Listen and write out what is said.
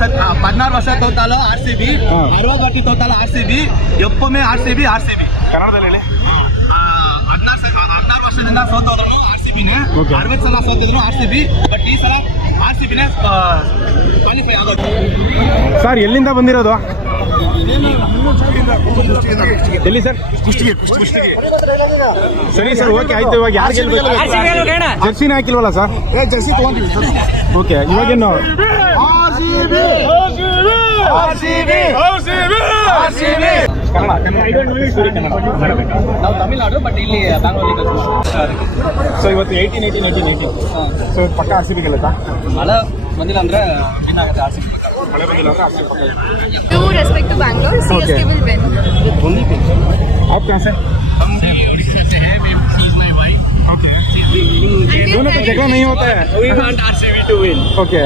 16 ವರ್ಷ ತೋತಾಲೋ RCB, 60 ವಾಟಿ ತೋತಾಲೋ RCB, ಎಪ್ಪೊಮ್ಮೆ RCB. ಕನ್ನಡದಲ್ಲಿ ಹೇಳಿ. 16 ವರ್ಷದಿಂದ ಸೋತೋದ್ರು RCBನೇ, 60 ಸಲ ಸೋತಿದ್ರು RCB, ಬಟ್ ಈ ಸಲ RCBನೇ ಕ್ವಾಲಿಫೈ ಆಗೋದು. ಸರ್ ಎಲ್ಲಿಂದ ಬಂದಿರೋದು? ಎಲ್ಲಿ ಸರ್? ಕುಷ್ಟಗಿ. ಸರಿ ಸರ್, ಓಕೆ ಆಯ್ತು. ಇವಾಗ ಯಾರು ಗೆಲ್ಬೇಕು? ಜರ್ಸಿನ ಹಾಕಿಲ್ವಲ್ಲ ಸರ್? ಜರ್ಸಿ ತಗೊಂಡಿವಿ ಸರ್. ಓಕೆ, ಇವಾಗೇನು ನಾವು ತಮಿಳ್ನಾಡು, ಬಟ್ ಇಲ್ಲಿ ಬ್ಯಾಂಗ್ಳೂರಲ್ಲಿ. ಸೊ ಇವತ್ತು 18. ಸೊ ಪಕ್ಕ RCB ಗೆಲ್ಲುತ್ತಾ? ಮಳೆ ಬಂದಿಲ್ಲ ಅಂದ್ರೆ ವಿನ್ ಆಗುತ್ತೆ RCB. ಮಳೆ ಬಂದಿಲ್ಲ ಅಂದ್ರೆ RCB ಪಕ್ಕ. With respect to Bangalore, CSK will win. आपका सर उड़ीसा से है, she is my wife. Okay, दोनों का झगड़ा नहीं होता है. We want RCB to win. Okay.